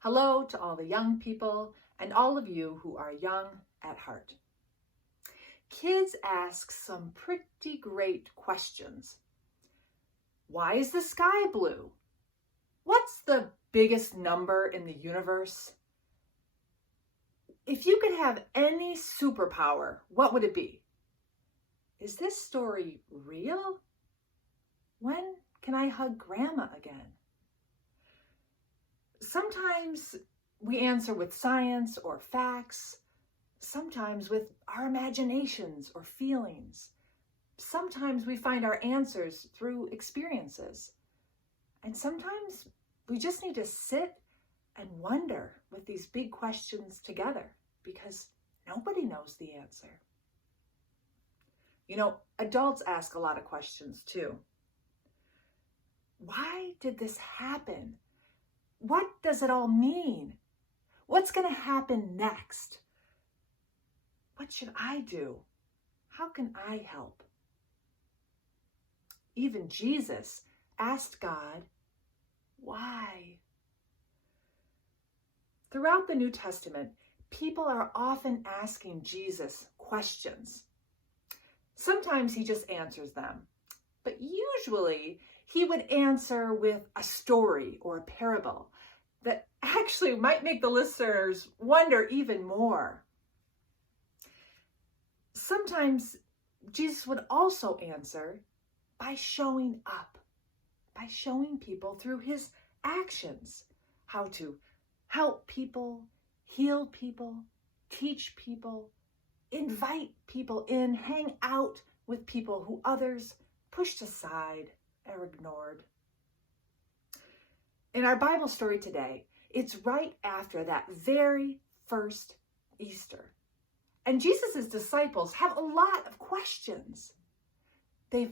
Hello to all the young people and all of you who are young at heart. Kids ask some pretty great questions. Why is the sky blue? What's the biggest number in the universe? If you could have any superpower, what would it be? Is this story real? When can I hug Grandma again? Sometimes we answer with science or facts, sometimes with our imaginations or feelings. Sometimes we find our answers through experiences. And sometimes we just need to sit and wonder with these big questions together because nobody knows the answer. You know, adults ask a lot of questions too. Why did this happen? What does it all mean? What's going to happen next? What should I do? How can I help? Even Jesus asked God, why? Throughout the New Testament, people are often asking Jesus questions. Sometimes he just answers them, but usually he would answer with a story or a parable that actually might make the listeners wonder even more. Sometimes Jesus would also answer by showing up, by showing people through his actions how to help people, heal people, teach people, invite people in, hang out with people who others pushed aside or ignored. In our Bible story today, it's right after that very first Easter. And Jesus' disciples have a lot of questions.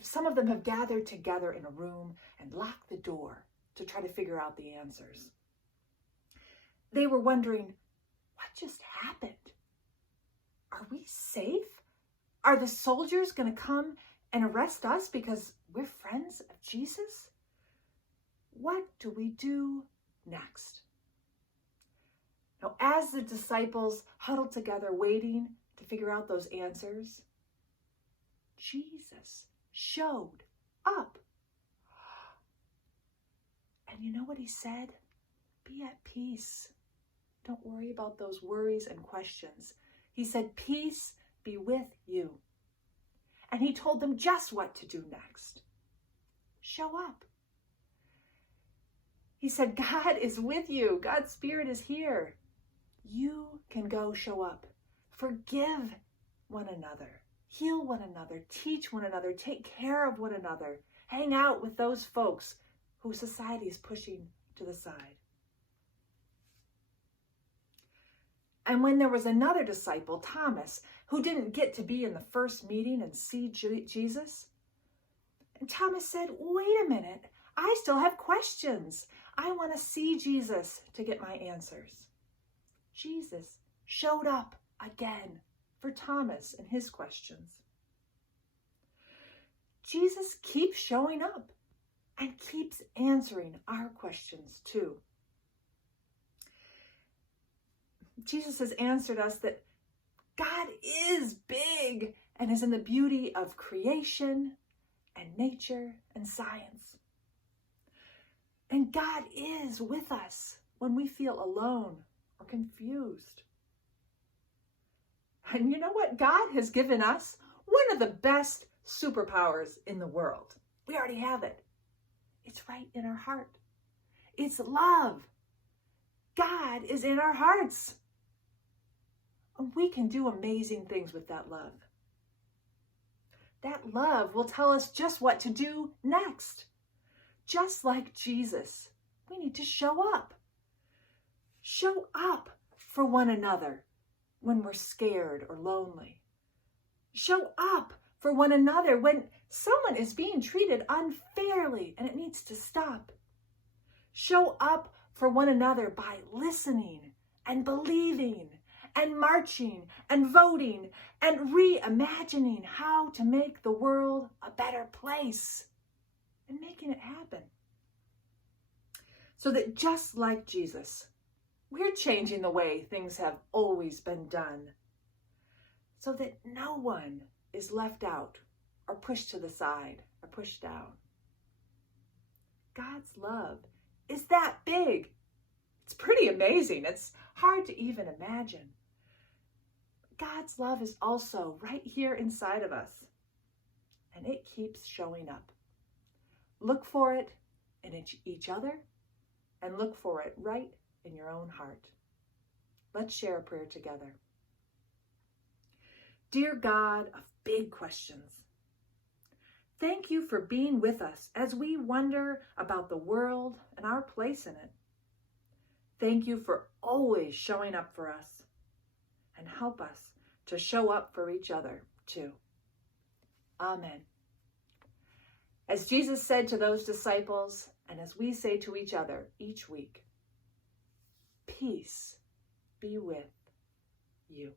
Some of them have gathered together in a room and locked the door to try to figure out the answers. They were wondering, what just happened? Are we safe? Are the soldiers going to come and arrest us because we're friends of Jesus? What do we do next? Now, as the disciples huddled together waiting to figure out those answers, Jesus showed up. And you know what he said? Be at peace. Don't worry about those worries and questions. He said, peace be with you. And he told them just what to do next. Show up. He said, God is with you. God's Spirit is here. You can go show up. Forgive one another. Heal one another. Teach one another. Take care of one another. Hang out with those folks who society is pushing to the side. And when there was another disciple, Thomas, who didn't get to be in the first meeting and see Jesus, and Thomas said, wait a minute, I still have questions. I want to see Jesus to get my answers. Jesus showed up again for Thomas and his questions. Jesus keeps showing up and keeps answering our questions too. Jesus has answered us that God is big and is in the beauty of creation and nature and science. And God is with us when we feel alone or confused. And you know what? God has given us one of the best superpowers in the world. We already have it. It's right in our heart. It's love. God is in our hearts. We can do amazing things with that love. That love will tell us just what to do next. Just like Jesus, we need to show up. Show up for one another when we're scared or lonely. Show up for one another when someone is being treated unfairly and it needs to stop. Show up for one another by listening and believing and marching and voting and reimagining how to make the world a better place and making it happen. So that just like Jesus, We're changing the way things have always been done so that no one is left out or pushed to the side or pushed down. God's love is that big. It's pretty amazing. It's hard to even imagine. God's love is also right here inside of us, and it keeps showing up. Look for it in each other, and look for it right in your own heart. Let's share a prayer together. Dear God of big questions, thank you for being with us as we wonder about the world and our place in it. Thank you for always showing up for us, and help us to show up for each other too. Amen. As Jesus said to those disciples, and as we say to each other each week, peace be with you.